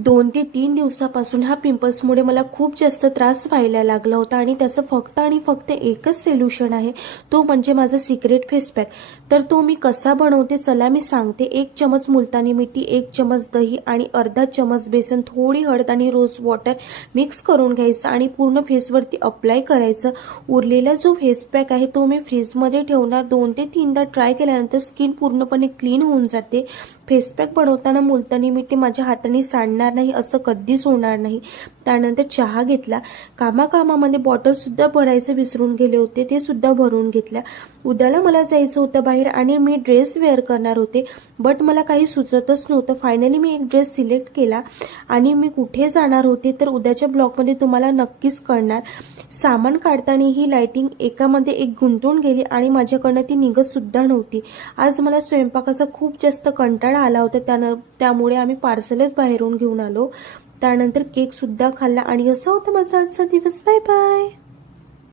2 ते 3 दिवसापासून ह्या पिंपल्समुळे मला खूप जास्त त्रास व्हायला लागला होता आणि त्याचं फक्त आणि फक्त एकच सोल्युशन आहे, तो म्हणजे माझा सिक्रेट फेस पॅक. तर तो मी कसा बनवते चला मी सांगते. 1 चमच मुलतानी मिठी, 1 चमच दही आणि अर्धा चमच बेसन, थोडी हळद आणि रोज वॉटर मिक्स करून घ्यायचं आणि पूर्ण फेसवरती अप्लाय करायचं. उरलेला जो फेस पॅक आहे तो मी फ्रीजमध्ये ठेवणार. 2 ते 3दा ट्राय केल्यानंतर स्किन पूर्णपणे क्लीन होऊन जाते. फेस पॅक बनवताना मुलतानी मिठी माझ्या हाताने सांडणार नाही असं कधीच होणार नाही. त्यानंतर चहा घेतला. कामामध्ये बॉटल सुद्धा भरायचं विसरून गेले होते, ते सुद्धा भरून घेतल्या. उद्याला मला जायचं होतं बाहेर आणि मी ड्रेस वेअर करणार होते, बट मला काही सुचतच नव्हतं. फायनली मी एक ड्रेस सिलेक्ट केला आणि मी कुठे जाणार होते तर उद्याच्या ब्लॉगमध्ये तुम्हाला नक्कीच कळणार. सामान काढताना ही लाइटिंग एकामध्ये एक गुंतून गेली आणि माझ्याकडनं ती निघत सुद्धा नव्हती. आज मला स्वयंपाकाचा खूप जास्त कंटाळा आला होता, त्यामुळे आम्ही पार्सलच बाहेरून घेऊन आलो. त्यानंतर केक सुद्धा खाल्ला आणि असा होता माझा आजचा दिवस. Bye bye.